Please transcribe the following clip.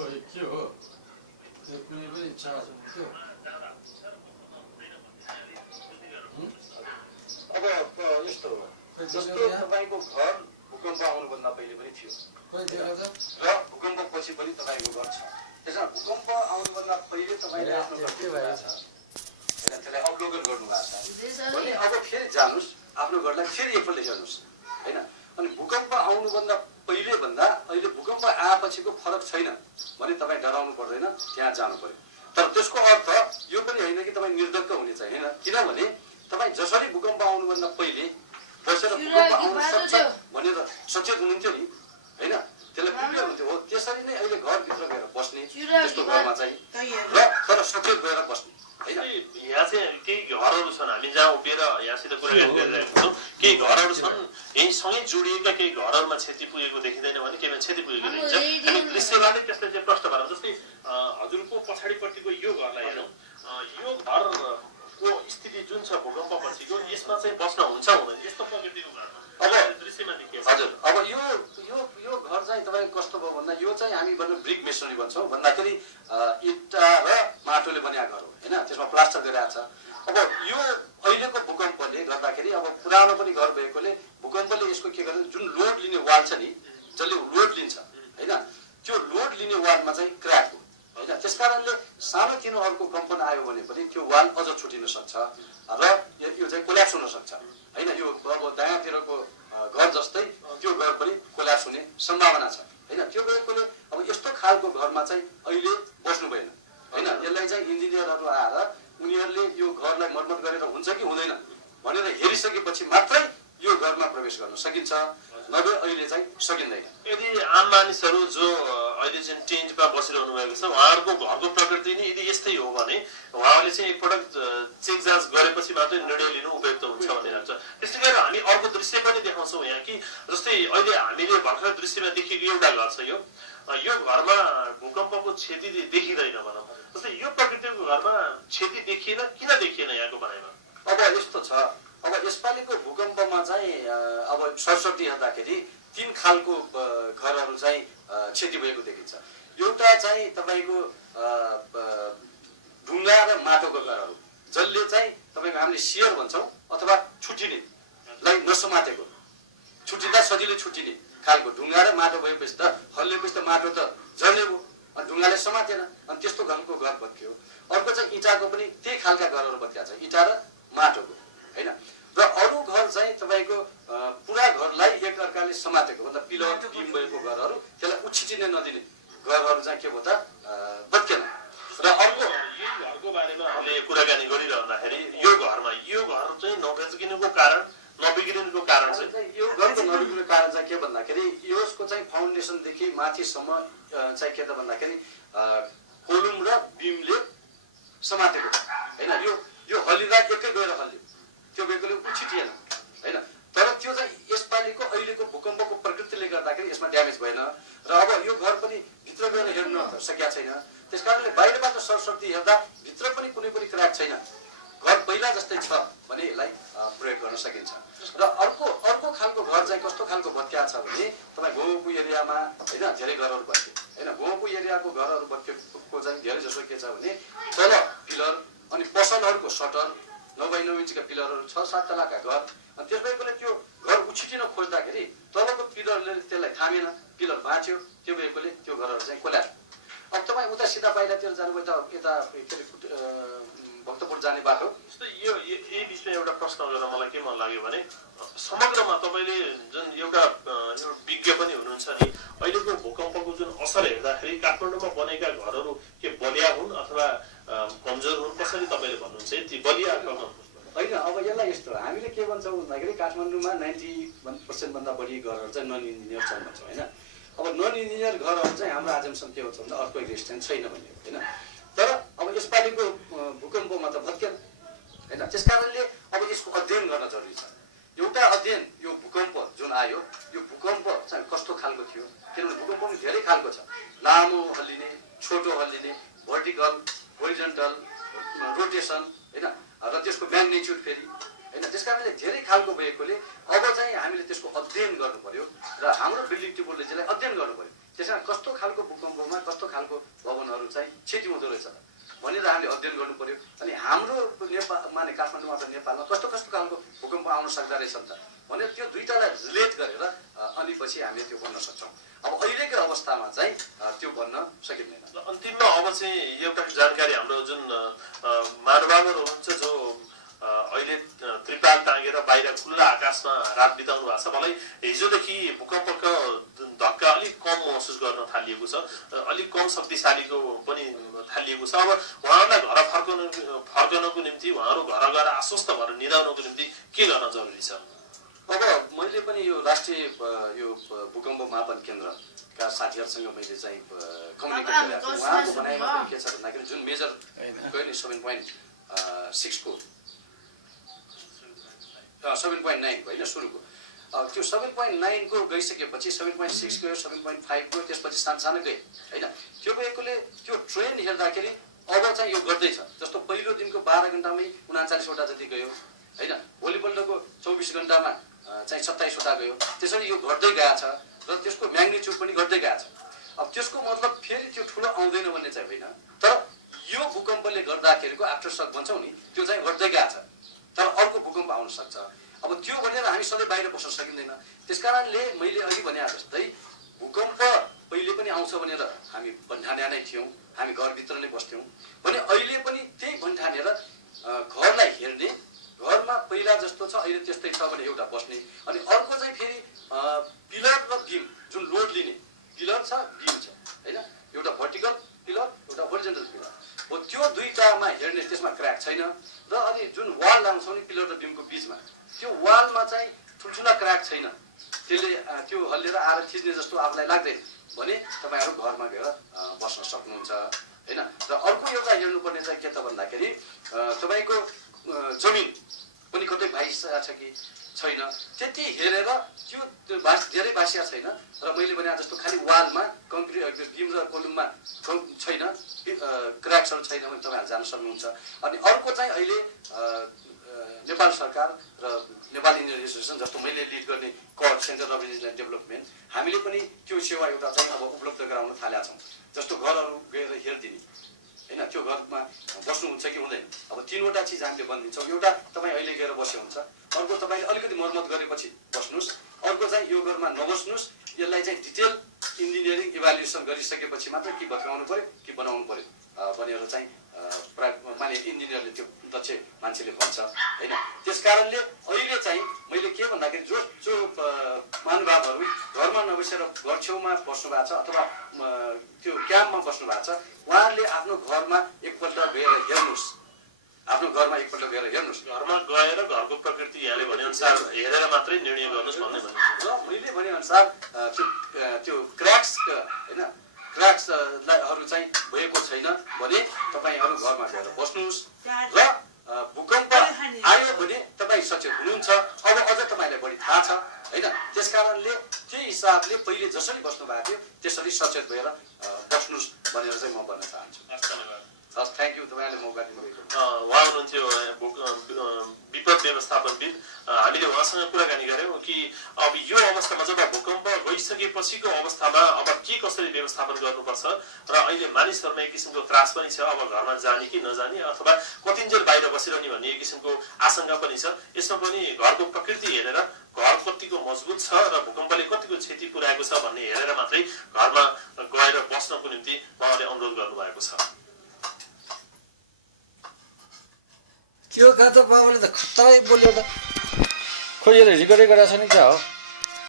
के हो त्यो कुनै पनि चार्ज हुन्थ्यो अब यस्तो हो जस्तो तपाईँको घर भूकम्प आउनुभन्दा पहिले पनि थियो र भूकम्पपछि पनि तपाईँको घर छ त्यसमा भूकम्प आउनुभन्दा पहिले तपाईँले आफ्नो घर के भएको छ होइन त्यसलाई अवलोकन गर्नुभएको छ भने अब फेरि जानुहोस् आफ्नो घरलाई फेरि एकपल्ट हेर्नुहोस् होइन अनि भूकम्प आउनुभन्दा पहिले भन्दा अहिले भूकम्प आएपछिको फरक छैन भने तपाईँ डराउनु पर्दैन त्यहाँ जानु पर्यो तर त्यसको अर्थ यो पनि होइन कि तपाईँ निर्धक्क हुने चाहिँ होइन किनभने तपाईँ जसरी भूकम्प आउनुभन्दा पहिले बसेर भूकम्प आउन सक्छ भनेर सचेत हुनुहुन्थ्यो नि होइन त्यसलाई प्रिपेयर हुन्थ्यो हो त्यसरी नै अहिले घरभित्र गएर बस्ने त्यस्तो घरमा चाहिँ र तर सचेत गएर बस्ने यहाँ चाहिँ केही घरहरू छन् हामी जहाँ उभिएर यहाँसित कुराकानी गरिरहेको छौँ केही घरहरू छन् यही सँगै जोडिएका केही घरहरूमा क्षति पुगेको देखिँदैन भने केहीमा क्षति पुगेको देखिन्छ हामी दृश्यबाटै त्यसलाई चाहिँ प्रश्न पारौँ जस्तै हजुरको पछाडिपट्टिको यो घरलाई हेरौँ यो घरको स्थिति जुन छ भूकम्प पछिको यसमा चाहिँ बस्न हुन्छ हुँदैन यस्तो प्रकृतिको घर अब दृश्यमा देखिन्छ हजुर अब यो घर चाहिँ तपाईँको कस्तो भयो भन्दा यो चाहिँ हामी भन्नु ब्रिक मेसनरी भन्छौँ भन्दाखेरि इट्टा र माटोले बनेको घर हो होइन त्यसमा प्लास्टर गरिरहेको छ अब यो अहिलेको भूकम्पले गर्दाखेरि अब पुरानो पनि घर भएकोले भूकम्पले यसको के गर्छ जुन लोड लिने वाल छ नि जसले लोड लिन्छ होइन त्यो लोड लिने वालमा चाहिँ क्र्याक हो होइन त्यस कारणले सानोतिनो अर्को कम्पन आयो भने पनि त्यो वाल अझ छुटिन सक्छ र यो चाहिँ कोल्याप्स हुन सक्छ होइन यो अब दायाँतिरको घर जस्तै त्यो घर पनि कोल्याप्स हुने सम्भावना छ होइन त्यो गएकोले अब यस्तो खालको घरमा चाहिँ अहिले बस्नु भएन होइन यसलाई चाहिँ इन्जिनियरहरू आएर उनीहरूले यो घरलाई मर्मत गरेर हुन्छ कि हुँदैन भनेर हेरिसकेपछि मात्रै यो घरमा प्रवेश गर्न सकिन्छ नभए अहिले चाहिँ सकिँदैन यदि आम मानिसहरू जो अहिले चाहिँ टेन्टमा बसिरहनु भएको छ उहाँहरूको घरको प्रकृति नै यदि यस्तै हो भने उहाँहरूले चाहिँ एकपटक चेक जाँच गरेपछि मात्रै निर्णय लिनु उपयुक्त हुन्छ भन्ने लाग्छ त्यसै गरेर हामी अर्को दृश्य पनि देखाउँछौँ यहाँ कि जस्तै अहिले हामीले भर्खर दृश्यमा देखेको एउटा घर छ यो घरमा भूकम्पको क्षति देखिँदैन भनौँ जस्तै यो प्रकृतिको घरमा क्षति देखिएन किन देखिएन यहाँको भनाइमा अब यस्तो छ अब यसपालिको भूकम्पमा चाहिँ अब सरस्वती हेर्दाखेरि 3 खालको घरहरू चाहिँ क्षति भएको देखिन्छ एउटा चाहिँ तपाईँको ढुङ्गा र माटोको घरहरू जसले चाहिँ तपाईँको हामीले सियर भन्छौँ अथवा छुट्टिनेलाई नसमातेको छुट्टिँदा सजिलै छुट्टिने खालको ढुङ्गा र माटो भएपछि त हल्लेपछि त माटो त झर्ने भयो अनि ढुङ्गाले समातेन अनि त्यस्तो खालको घर भत्कियो अर्को चाहिँ इँटाको पनि त्यही खालका घरहरू भत्किया छ इँटा र माटोको होइन र अरू घर चाहिँ तपाईँको पुरा घरलाई एकअर्काले समातेको भन्दा पिलर बिम भएको घरहरू त्यसलाई उछिटिन नदिने घरहरू चाहिँ के भयो त भत्केन र अर्को यही घरको बारेमा हामीले कुराकानी गरिरहँदाखेरि यो घर चाहिँ नभत्किनुको कारण नबिग्रिनुको कारण चाहिँ यो घरको नबिग्रिनुको कारण चाहिँ के भन्दाखेरि यसको चाहिँ फाउन्डेसनदेखि माथिसम्म चाहिँ के त भन्दाखेरि कोलुम र बिमले समातेको होइन यो हल्लिँदा एकै गएर हल्लियो त्यो गएकोले उछिटिएन होइन तर त्यो चाहिँ यसपालिको अहिलेको भूकम्पको प्रकृतिले गर्दाखेरि यसमा ड्यामेज भएन र अब यो घर पनि भित्र गएर हेर्न सकेका छैन त्यस कारणले बाहिरबाट सरस्वती हेर्दा भित्र पनि कुनै पनि क्र्याक छैन घर पहिला जस्तै छ भने यसलाई प्रयोग गर्न सकिन्छ र अर्को खालको घर चाहिँ कस्तो खालको भत्किया छ भने तपाईँ गाउँको एरियामा होइन धेरै घरहरू भत्के होइन गाउँको एरियाको घरहरू भत्केको चाहिँ धेरै जसो के छ भने तल पिलर अनि पसलहरूको सटर 9x9 इन्चका पिलरहरू 6-7 तलाका घर अनि त्यस भएकोले त्यो घर उछिटिन खोज्दाखेरि तलको पिलरले त्यसलाई थामेन पिलर भाँच्यो त्यो भएकोले त्यो घरहरू चाहिँ कोल्याप्स अब तपाईँ उता सिधा पाइलातिर जानुभयो त यता भक्तपुर जाने बाटो जस्तै यही बिचमा एउटा प्रश्न गरेर मलाई के मन लाग्यो भने समग्रमा तपाईँले जुन एउटा विज्ञ पनि हुनुहुन्छ नि अहिलेको भूकम्पको जुन असर हेर्दाखेरि काठमाडौँमा बनेका घरहरू के बलिया हुन् अथवा कमजोर हुन् कसरी तपाईँले भन्नुहुन्छ यति बलिया होइन अब यसलाई यस्तो हामीले के भन्छौँ भन्दाखेरि काठमाडौँमा 90% भन्दा बढी घरहरू चाहिँ नन इन्जिनियर छन् भन्छौँ होइन अब नन इन्जिनियर घरहरू चाहिँ हाम्रो आजमसम्म के हुन्छ भन्दा अर्को रेजिस्टेन्स छैन भन्ने होइन तर अब यसपालिको भूकम्पमा त भत्केन होइन त्यस कारणले अब यसको अध्ययन गर्न जरुरी छ एउटा अध्ययन यो भूकम्प जुन आयो यो भूकम्प चाहिँ कस्तो खालको थियो किनभने भूकम्प पनि धेरै खालको छ लामो हल्लिने छोटो हल्लिने भर्टिकल होरिजन्टल रोटेसन होइन र त्यसको म्याग्निट्युड फेरि होइन त्यस कारणले धेरै खालको भएकोले अब चाहिँ हामीले त्यसको अध्ययन गर्नु पर्यो र हाम्रो बिल्डिङ टिपोलले त्यसलाई अध्ययन गर्नु पर्यो त्यसकारण कस्तो खालको भूकम्पमा कस्तो खालको भवनहरू चाहिँ क्षति हुँदो रहेछ भनेर हामीले अध्ययन गर्नु पर्यो। अनि हाम्रो नेपाल माने काठमाडौँ अथवा नेपालमा कस्तो कस्तो खालको भूकम्प आउन सक्दो रहेछ त भनेर त्यो दुईटालाई रिलेट गरेर अनि पछि हामीले त्यो गर्न सक्छौँ। अब अहिलेको अवस्थामा चाहिँ त्यो बन्न सकिँदैन। अन्तिममा अब चाहिँ एउटा जानकारी हाम्रो जुन महानुभावहरू हुनुहुन्छ जो अहिले त्रिपाल टाँगेर बाहिर खुल्ला आकाशमा रात बिताउनु भएको छ, मलाई हिजोदेखि भूकम्पको धक्का अलिक कम महसुस गर्न थालिएको छ, अलिक कम शक्तिशालीको पनि थालिएको छ। अब उहाँहरूलाई घर फर्कनको निम्ति उहाँहरू घर गएर आश्वस्त भएर निदाउनको निम्ति के गर्न जरुरी छ? अब मैले पनि यो राष्ट्रिय यो भूकम्प मापन केन्द्रका साथीहरूसँग मैले चाहिँ कम्युनिकेट गरेको छु। उहाँको भनाइमा के छ भन्दाखेरि जुन मेजर गयो नि 7.6 को 7.9 होइन सुरुको, त्यो 7.9 को गइसकेपछि 7.6 गयो, 7.5 गयो, त्यसपछि सानो गए होइन। त्यो गएकोले त्यो ट्रेन हेर्दाखेरि अब चाहिँ यो गर्दैछ। जस्तो पहिलो दिनको 12 घण्टामै 39वटा जति गयो होइन, भोलिपल्टको 24 घण्टामा चाहिँ 27वटा गयो। त्यसरी यो घट्दै गएको छ र त्यसको म्याग्निच्युड पनि घट्दै गएको छ। अब त्यसको मतलब फेरि त्यो ठुलो आउँदैन भन्ने चाहिँ होइन, तर यो भूकम्पले गर्दाखेरिको आफ्टर सक भन्छौँ नि त्यो चाहिँ घट्दै गएको छ, तर अर्को भूकम्प आउन सक्छ। अब त्यो भनेर हामी सधैँ बाहिर बस्न सकिँदैन। त्यसकारणले मैले अघि भने जस्तै भूकम्प पहिले पनि आउँछ भनेर हामी भन्ठान्या नै थियौँ, हामी घरभित्र नै बस्थ्यौँ भने अहिले पनि त्यही भन्ठानेर घरलाई हेर्ने, घरमा पहिला जस्तो छ अहिले त्यस्तै छ भने एउटा बस्ने, अनि अर्को चाहिँ फेरि पिलर र बिम जुन लोड लिने पिलर छ बिम छ होइन, एउटा भर्टिकल पिलर एउटा होरिजेन्टल पिलर हो, त्यो दुईटामा हेर्ने, त्यसमा क्र्याक छैन। र अनि जुन वाल लाउँछौँ नि पिलर र बिमको बिचमा त्यो वालमा चाहिँ ठुल्ठुला क्र्याक छैन, त्यसले त्यो हल्लिएर आएर थिच्ने जस्तो आफूलाई लाग्दैन भने तपाईँहरू घरमा गएर बस्न सक्नुहुन्छ होइन। र अर्को एउटा हेर्नुपर्ने चाहिँ के त भन्दाखेरि तपाईँको जमिन पनि कतै भाइसकेको छ कि छैन त्यति हेरेर त्यो धेरै भासिया छैन। र मैले भने जस्तो खालि वालमा कङ्क्रिट बिम र कोलुममा छैन, क्र्याक्सहरू छैन भने तपाईँहरू जान सक्नुहुन्छ। अनि अर्को चाहिँ अहिले नेपाल सरकार र नेपाल इन्जिनियरिङ एसोसिएसन जस्तो मैले लिड गर्ने कड सेन्टर अफ इन्जिनियरिङ डेभलपमेन्ट हामीले पनि त्यो सेवा एउटा चाहिँ अब उपलब्ध गराउन थालेका छौँ। जस्तो घरहरू गएर हेरिदिने होइन, त्यो घरमा बस्नुहुन्छ कि हुँदैन। अब 3वटा चिज हामीले भनिदिन्छौँ, एउटा तपाईँ अहिले गएर बस्यो हुन्छ, अर्को तपाईँले अलिकति मर्मत गरेपछि बस्नुहोस्, अर्को चाहिँ यो घरमा नबस्नुहोस्, यसलाई चाहिँ डिटेल इन्जिनियरिङ इभ्यालुएसन गरिसकेपछि मात्र कि भत्काउनु पऱ्यो कि बनाउनु पऱ्यो भनेर चाहिँ माने इन्जिनियरले त्यो दक्ष मान्छेले भन्छ होइन। त्यसकारणले अहिले चाहिँ मैले के भन्दाखेरि जो जो महानुभावहरू घरमा नबसेर घर छेउमा बस्नु भएको छ अथवा त्यो क्याम्पमा बस्नु भएको छ, उहाँहरूले आफ्नो घरमा एकपल्ट गएर हेर्नुहोस्, आफ्नो घरमा एकपल्ट गएर हेर्नुहोस्। घरमा गएर घरको प्रकृति यहाँले भनेअनुसार हेरेर मात्रै निर्णय गर्नुहोस् भन्ने र मैले भनेअनुसार त्यो क्र्याक्स होइन, क्र्याक्सहरू चाहिँ भएको छैन भने तपाईँहरू घरमा गएर बस्नुहोस्। र भूकम्प आयो भने तपाईँ सचेत हुनुहुन्छ, अब अझ तपाईँलाई बढी थाहा छ होइन। त्यसकारणले त्यही हिसाबले पहिले जसरी बस्नु भएको थियो त्यसरी सचेत भएर बस्नुहोस् भनेर चाहिँ म भन्न चाहन्छु। हस्, थ्याङ्क यू तपाईँले मौका दिनुभएको। उहाँ हुनुहुन्थ्यो विपद व्यवस्थापनविद। हामीले उहाँसँग कुराकानी गऱ्यौँ कि अब यो अवस्थामा जब भूकम्प गइसकेपछिको अवस्थामा अब के कसरी व्यवस्थापन गर्नुपर्छ र अहिले मानिसहरूमा एक किसिमको त्रास पनि छ, अब घरमा जाने कि नजाने अथवा कतिन्जेल बाहिर बसिरहने भन्ने एक किसिमको आशंका पनि छ। यसमा पनि घरको प्रकृति हेरेर घर कतिको मजबुत छ र भूकम्पले कतिको क्षति पुर्याएको छ भन्ने हेरेर मात्रै घरमा गएर बस्नको निम्ति उहाँले अनुरोध गर्नुभएको छ। त्यो कहाँ त बाबाले त खतरै बोल्यो त, खोइ यसले रिकर्डै गरेको छ नि क्या हो।